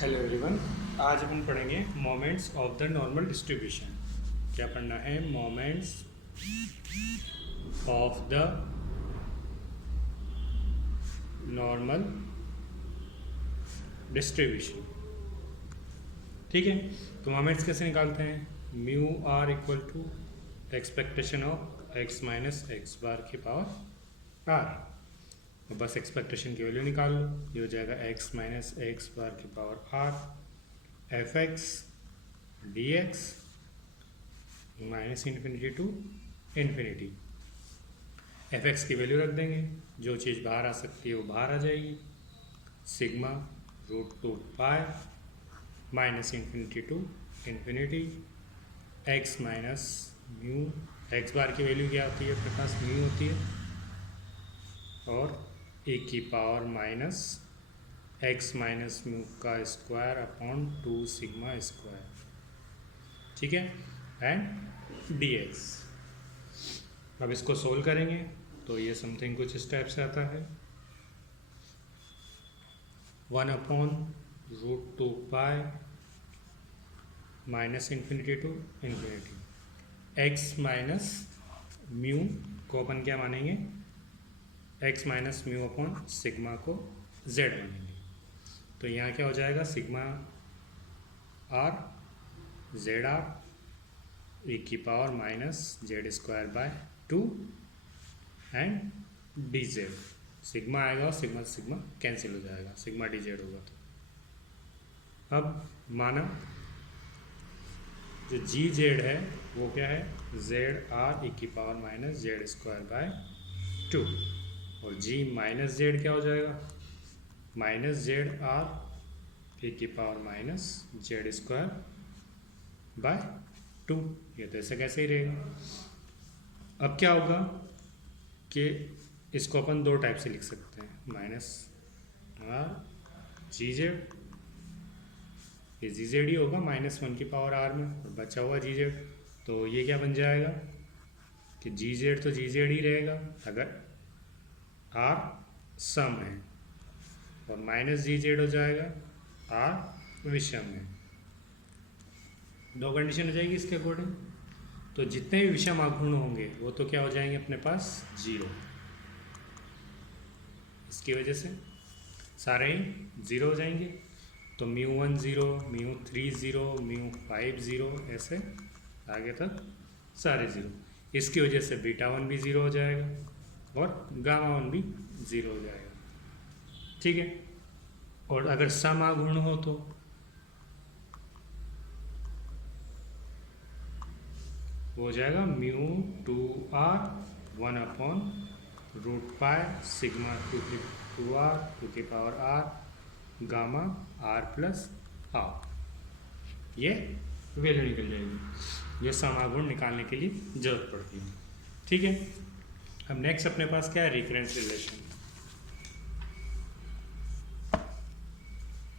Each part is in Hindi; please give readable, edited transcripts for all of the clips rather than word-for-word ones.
Hello everyone. आज हम पढ़ेंगे moments of the normal distribution. क्या पढ़ना है? Moments of the normal distribution. ठीक है, तो मोमेंट्स कैसे निकालते हैं? Mu r equal to expectation of x minus x bar की पावर आर। तो बस एक्सपेक्टेशन की वैल्यू निकाल लो, ये हो जाएगा एक्स माइनस एक्स बार की power r f x d x minus infinity to infinity. F x की वैल्यू रख देंगे, जो चीज़ बाहर आ सकती है वो बाहर आ जाएगी। Sigma root two pi minus infinity to infinity x minus mu. X bar की वैल्यू क्या होती है अपने पास? म्यू होती है, और ए की power minus x minus mu का square upon two sigma square. ठीक है, एंड डी एक्स। अब इसको सोल्व करेंगे तो ये समथिंग कुछ इस टाइप से आता है। 1 upon root two pi minus infinity to infinity x minus mu को अपन क्या मानेंगे? X minus mu upon sigma को जेड मानेंगे। तो यहाँ क्या हो जाएगा? Sigma r z r a की power minus z square by two and d z. Sigma आएगा और सिग्मा सिग्मा कैंसिल हो जाएगा, सिग्मा डी जेड होगा। तो अब माना जो जी जेड है वो क्या है? जेड आर ए की power minus z square by to, और जी माइनस जेड क्या हो जाएगा? माइनस जेड आर ए की power minus z square by to. ये तो ऐसे कैसे ही रहेगा। अब क्या होगा कि इसको अपन दो टाइप से लिख सकते हैं, माइनस आर जी जेड, ये जी जेड ही होगा माइनस वन की पावर आर में, और बचा हुआ जी जेड। तो ये क्या बन जाएगा कि जी जेड तो जी जेड ही रहेगा अगर आर सम है, और माइनस जी जेड हो जाएगा आर विषम है। दो कंडीशन हो जाएगी इसके अकॉर्डिंग। तो जितने भी विषम आघूर्ण होंगे वो तो क्या हो जाएंगे अपने पास? जीरो। इसकी वजह से सारे ही जीरो हो जाएंगे। तो mu one zero, mu three zero, mu five zero, ऐसे आगे तक सारे ज़ीरो। इसकी वजह से बीटा वन भी ज़ीरो हो जाएगा और गामा वन भी ज़ीरो हो जाएगा। ठीक है, और अगर सम आघूर्ण हो तो वो हो जाएगा mu two r one upon root pi sigma two r two की power r gamma r plus r. ये वैल्यू निकल जाएगी, ये समागुण निकालने के लिए जरूरत पड़ती है। ठीक है, अब नेक्स्ट अपने पास क्या है? Recurrence relation.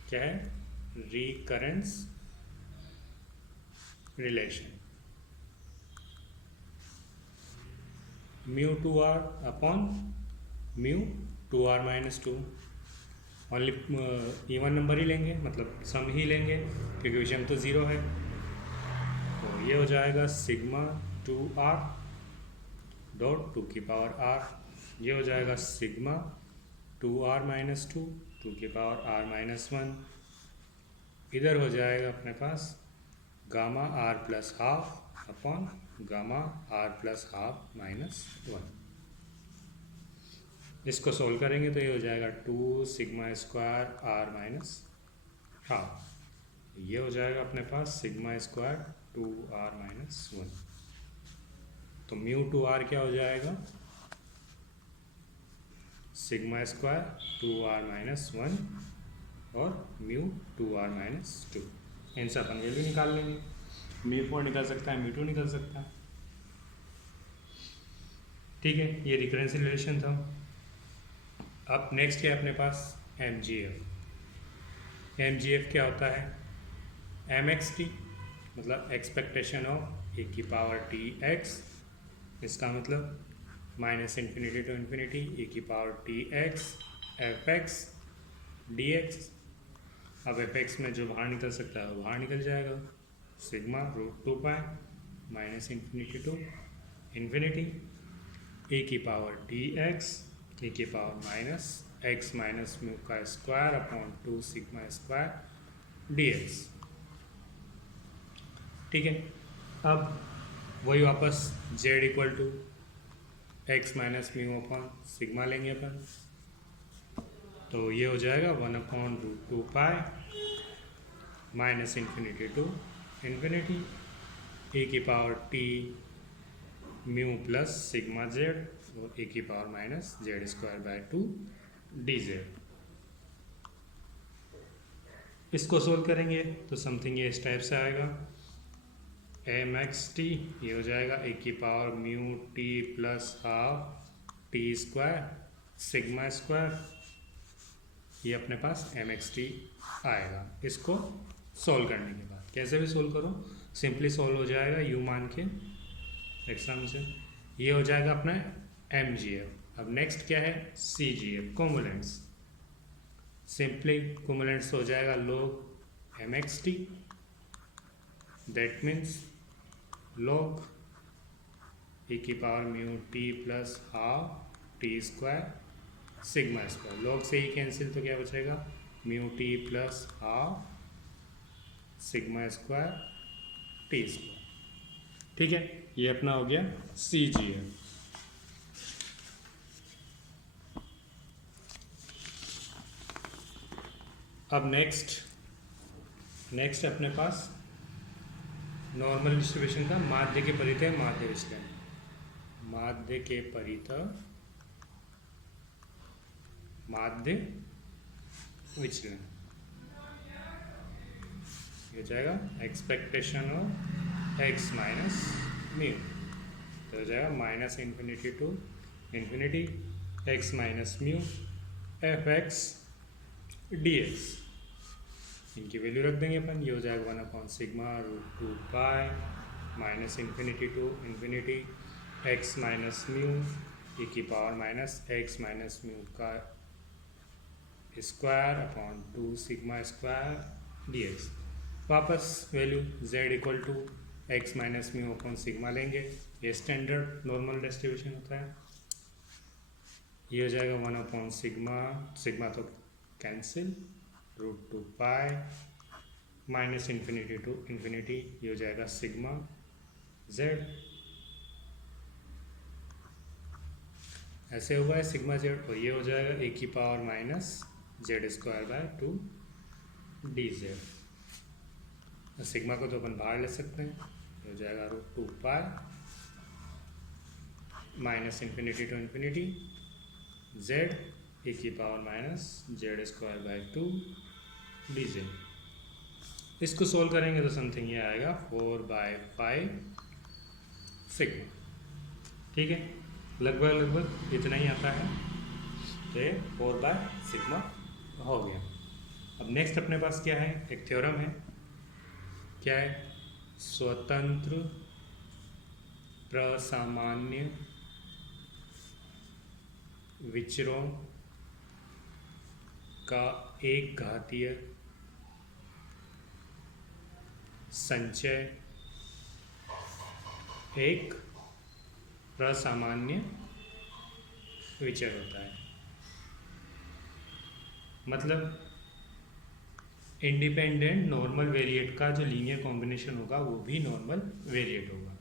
क्या है? Recurrence relation. Mu two r upon mu two r minus two. Only even number ही लेंगे, मतलब सम ही लेंगे क्योंकि विषम तो ज़ीरो है। तो ये हो जाएगा sigma two r dot two की पावर आर। ये हो जाएगा sigma two r minus two two की पावर आर माइनस वन। इधर हो जाएगा अपने पास gamma r plus half upon gamma r plus half minus one. इसको सोल्व करेंगे तो ये हो जाएगा two sigma square r minus half. ये हो जाएगा अपने पास sigma square two r minus one. तो म्यू टू आर क्या हो जाएगा? Sigma square two r minus one और mu two r minus two. इनसे अपन वैल्यू निकाल लेंगे। म्यू फोर निकल सकता है, म्यू टू निकल सकता है। ठीक है, ये रिकरेंस रिलेशन था। अब नेक्स्ट क्या है अपने पास? M G F. M G F क्या होता है? एम एक्स टी, मतलब एक्सपेक्टेशन ऑफ ए की पावर टी एक्स। इसका मतलब minus infinity to infinity e की power t x f x d x. अब एफ एक्स में जो बाहर निकल सकता है वो बाहर निकल जाएगा, sigma root 2 pi minus infinity to infinity e की पावर डी एक्स ए की power minus x minus mu का square upon 2 sigma square d x. ठीक है, अब वही वापस z equal to x minus mu upon sigma लेंगे अपन, तो ये हो जाएगा 1 upon root 2 pi minus infinity to infinity e की power t mu plus sigma z और ए की power minus z square by 2 d z. इसको सोल्व करेंगे तो समथिंग ये इस टाइप से आएगा, एम एक्स टी ये हो जाएगा ए की power mu t plus half t square sigma square, ये अपने पास एम एक्स टी आएगा। इसको सॉल्व करने के बाद कैसे भी सॉल्व करो सिंपली सॉल्व हो जाएगा यू मान के एक्सप्लेनेशन, ये हो जाएगा अपना एम जी एफ। अब नेक्स्ट क्या है सी जी एफ कोमुलेंट्स, सिंपली कोमुलेंट्स हो जाएगा log m x t, that means log a की power mu t plus half t square sigma square, log से ही कैंसिल तो क्या बचेगा mu t plus half sigma square t square. ठीक है, ये अपना हो गया सी जी है। अब नेक्स्ट अपने पास नॉर्मल डिस्ट्रीब्यूशन का माध्य के परितः माध्य विचलन, माध्य के परितः माध्य विचलन हो जाएगा expectation of x minus mu, तो हो जाएगा minus infinity to infinity x minus mu f x d x, इनकी वैल्यू रख देंगे अपन, ये हो जाएगा 1 upon sigma root 2 pi minus infinity to infinity x minus mu e की power minus x minus mu का square upon 2 sigma square d x. वापस value z equal to x minus mu upon sigma लेंगे, ये स्टैंडर्ड नॉर्मल डिस्ट्रीब्यूशन होता है, ये हो जाएगा 1 अपॉन सिग्मा तो cancel root 2 pi minus infinity to infinity, ये हो जाएगा सिग्मा z, ऐसे हुआ है सिग्मा जेड, और ये हो जाएगा ए की power minus z square by 2 d z. Sigma को तो अपन बाहर ले सकते हैं, हो जाएगा root 2 pi minus infinity to infinity z e की power minus z square by 2 d z. इसको सोल्व करेंगे तो समथिंग ये आएगा 4/5 सिग्मा। ठीक है, लगभग इतना ही आता है, तो ये 4/सिग्मा हो गया। अब नेक्स्ट अपने पास क्या है, एक थ्योरम है, क्या है स्वतंत्र प्रसामान्य विचरण का एक घातीय संचय एक प्रसामान्य विचर होता है, मतलब इंडिपेंडेंट नॉर्मल वेरिएट का जो लीनियर कॉम्बिनेशन होगा वो भी नॉर्मल वेरिएट होगा।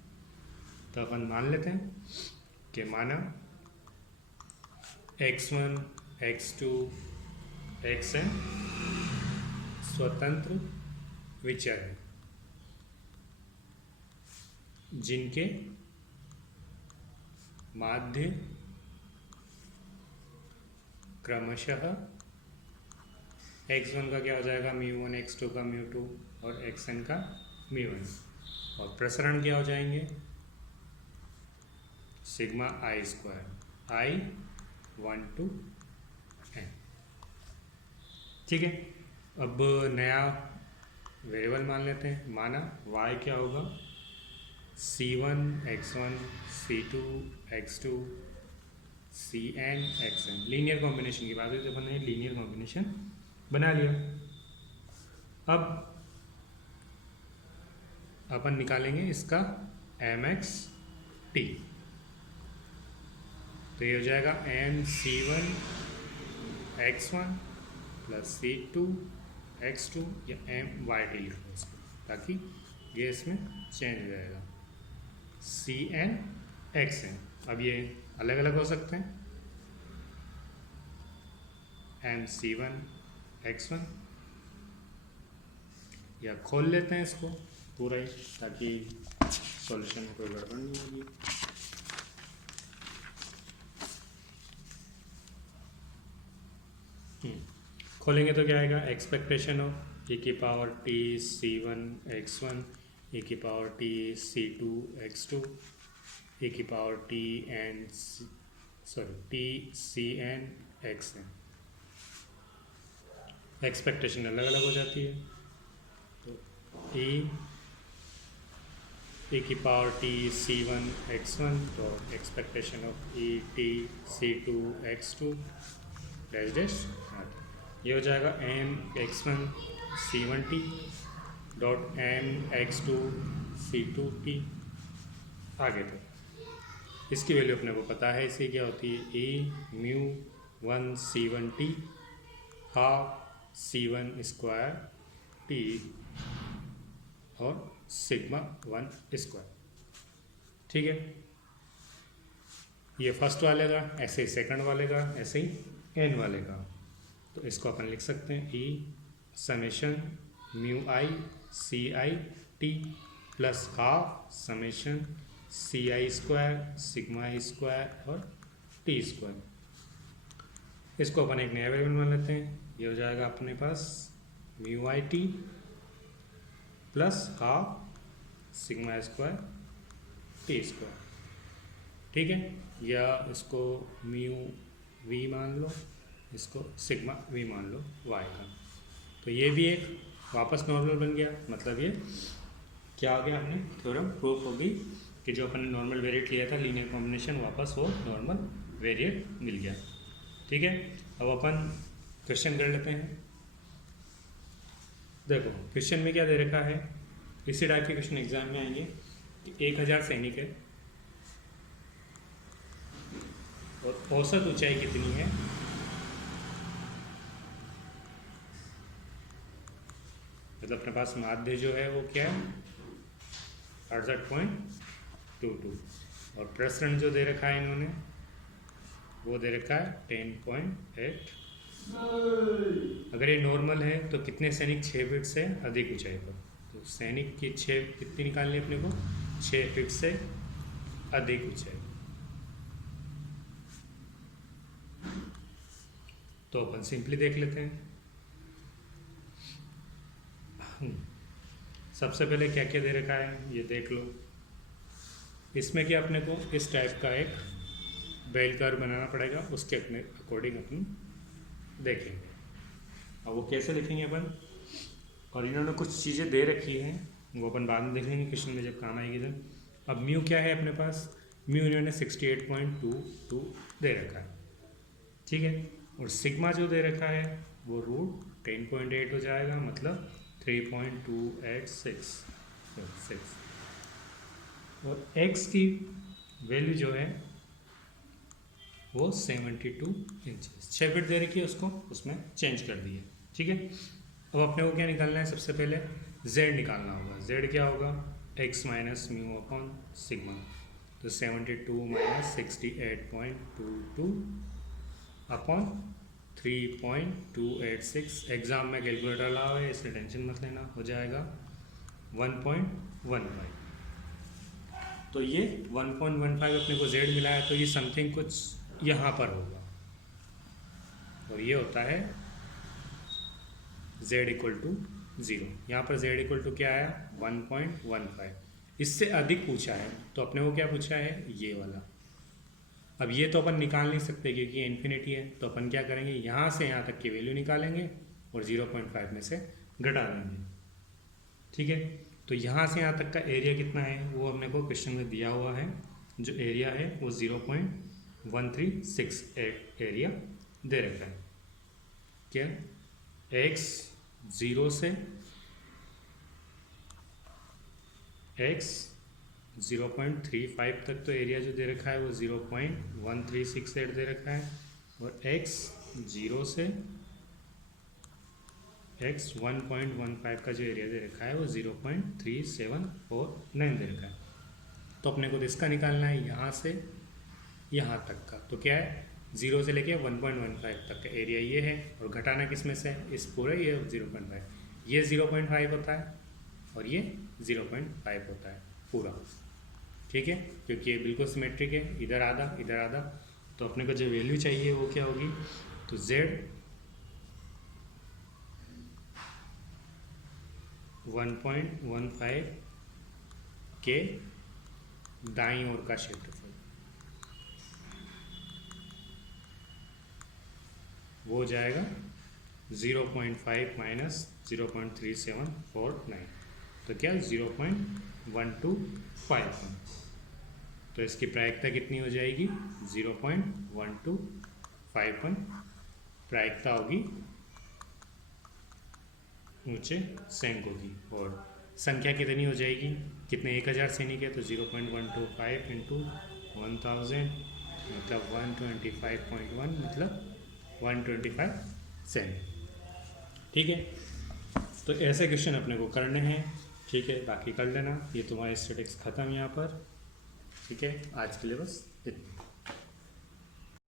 तो अपन मान लेते हैं कि माना x1 x2 xn स्वतंत्र विचर है जिनके माध्य क्रमशः x1 का क्या हो जाएगा μ1, x2 का μ2 और xn का μn, और प्रसरण क्या हो जाएंगे sigma I square i 1 to n। ठीक है, अब नया वेरिएबल मान लेते हैं, माना y क्या होगा c1 x1 c2 x2 cn xn, linear combination की बात है, तो अपन ने लीनियर कॉम्बिनेशन बना लिया। अब अपन निकालेंगे इसका mx t, तो ये हो जाएगा m(c1 x1 + c2 x2) या my t लिख लो इसको, ताकि ये इसमें चेंज हो जाएगा cn xn। अब ये अलग अलग हो सकते हैं, m(c1 x1), या खोल लेते हैं इसको पूरा ही, ताकि सॉल्यूशन में कोई गड़बड़ नहीं होगी। खोलेंगे तो क्या आएगा, expectation of e⁻t c1 x1 e⁻t c2 x2 e⁻t t cn xn। Expectation अलग अलग हो जाती है, तो e⁻t c1 x1, तो expectation of t c2 x2 dash dash, ये हो जाएगा m x1 c1t dot m x2 c2t। आगे तो इसकी वैल्यू अपने को पता है, इसकी क्या होती है, e⁻1 c1t half c1 square t और σ1 स्क्वायर। ठीक है, ये फर्स्ट वाले का, ऐसे ही सेकंड वाले का, ऐसे ही n वाले का। तो इसको अपन लिख सकते हैं e summation μi ci t plus half summation ci square σi square और t स्क्वायर। इसको अपन एक नया वेरिएबल मान लेते हैं, ये हो जाएगा अपने पास μi t plus half σi square t square. ठीक है, या इसको μv मान लो, इसको σv मान लो y का। तो ये भी एक वापस नॉर्मल बन गया, मतलब ये क्या हो गया, हमने थ्योरम प्रूफ होगी कि जो अपन ने नॉर्मल वेरिएट लिया था लीनियर कॉम्बिनेशन, वापस वो नॉर्मल वेरिएट मिल गया। ठीक है, अब अपन क्वेश्चन कर लेते हैं। देखो क्वेश्चन में क्या दे रखा है, इसी टाइप के क्वेश्चन एग्जाम में आएंगे कि 1000 सैनिक है और औसत ऊंचाई कितनी है, मतलब अपने पास माध्य जो है वो क्या है 68.22, और प्रसरण जो दे रखा है इन्होंने वो दे रखा है 10.8। अगर ये नॉर्मल है तो कितने सैनिक 6 फीट से अधिक ऊंचाई पर, तो सैनिक की 6 कितनी निकालनी है अपने को, 6 फीट से अधिक ऊंचाई। तो अपन सिंपली देख लेते हैं। सबसे पहले क्या क्या दे रखा है ये देख लो। इसमें क्या अपने को इस टाइप का एक बेल कर्व बनाना पड़ेगा, उसके अपने अकॉर्डिंग अपन देखेंगे। अब वो कैसे लिखेंगे अपन, और इन्होंने कुछ चीज़ें दे रखी हैं वो अपन बाद में देख लेंगे क्वेश्चन में जब काम आएगी। अब म्यू क्या है अपने पास, म्यू इन्होंने 68.22 दे रखा है। ठीक है, और सिग्मा जो दे रखा है वो √10.8 हो जाएगा, मतलब 3.286। और x की वैल्यू जो है वो 72 इंचेस, 6 फीट दे रखी है, उसको उसमें चेंज कर दिए। ठीक है, अब अपने को क्या निकालना है, सबसे पहले z निकालना होगा। z क्या होगा, x minus mu upon sigma, तो 72 माइनस 68.22 अपॉन 3.286। एग्ज़ाम में कैलकुलेटर लाओ है इसलिए टेंशन मत लेना, हो जाएगा 1.15। तो ये 1.15 अपने को z मिला है, तो ये समथिंग कुछ यहाँ पर होगा, और ये होता है z = 0। यहाँ पर z = क्या आया 1.15। इससे अधिक पूछा है तो अपने को क्या पूछा है, ये वाला। अब ये तो अपन निकाल नहीं सकते क्योंकि इन्फिनिटी है, तो अपन क्या करेंगे, यहाँ से यहाँ तक की वैल्यू निकालेंगे और 0.5 में से घटा देंगे। ठीक है, तो यहाँ से यहाँ तक का एरिया कितना है वो हमने को क्वेश्चन में दिया हुआ है। जो एरिया है वो 0.1368 एरिया दे रखा है। क्या x 0 से x 0.35 तक तो एरिया जो दे रखा है वो 0.1368 दे रखा है, और x 0 से x 1.15 का जो एरिया दे रखा है वो 0.3749 दे रखा है। तो अपने को इसका निकालना है यहाँ से यहाँ तक का। तो क्या है, 0 से लेके 1.15 तक का एरिया ये है, और घटाना किस में से, इस पूरे ये 0.5, ये 0.5 होता है और ये 0.5 होता है पूरा। ठीक है, क्योंकि ये बिल्कुल सिमेट्रिक है, इधर आधा इधर आधा। तो अपने को जो वैल्यू चाहिए वो क्या होगी, तो z 1.15 के दाईं ओर का क्षेत्रफल वो हो जाएगा 0.5 माइनस 0.3749, तो क्या 0.1251। तो इसकी प्रायिकता कितनी हो जाएगी, 0.1251 प्रायिकता होगी ऊंचे सैनिकों की। और संख्या कितनी हो जाएगी, कितने 1000 सैनिक है, तो 0.125 इंटू 1000 मतलब 125.1 मतलब 125 सैनिक। ठीक है, तो ऐसे क्वेश्चन अपने को करने हैं। ठीक है, बाकी कर लेना। ये तुम्हारी स्टैटिक्स ख़त्म यहाँ पर। ठीक है, आज के लिए बस इतना।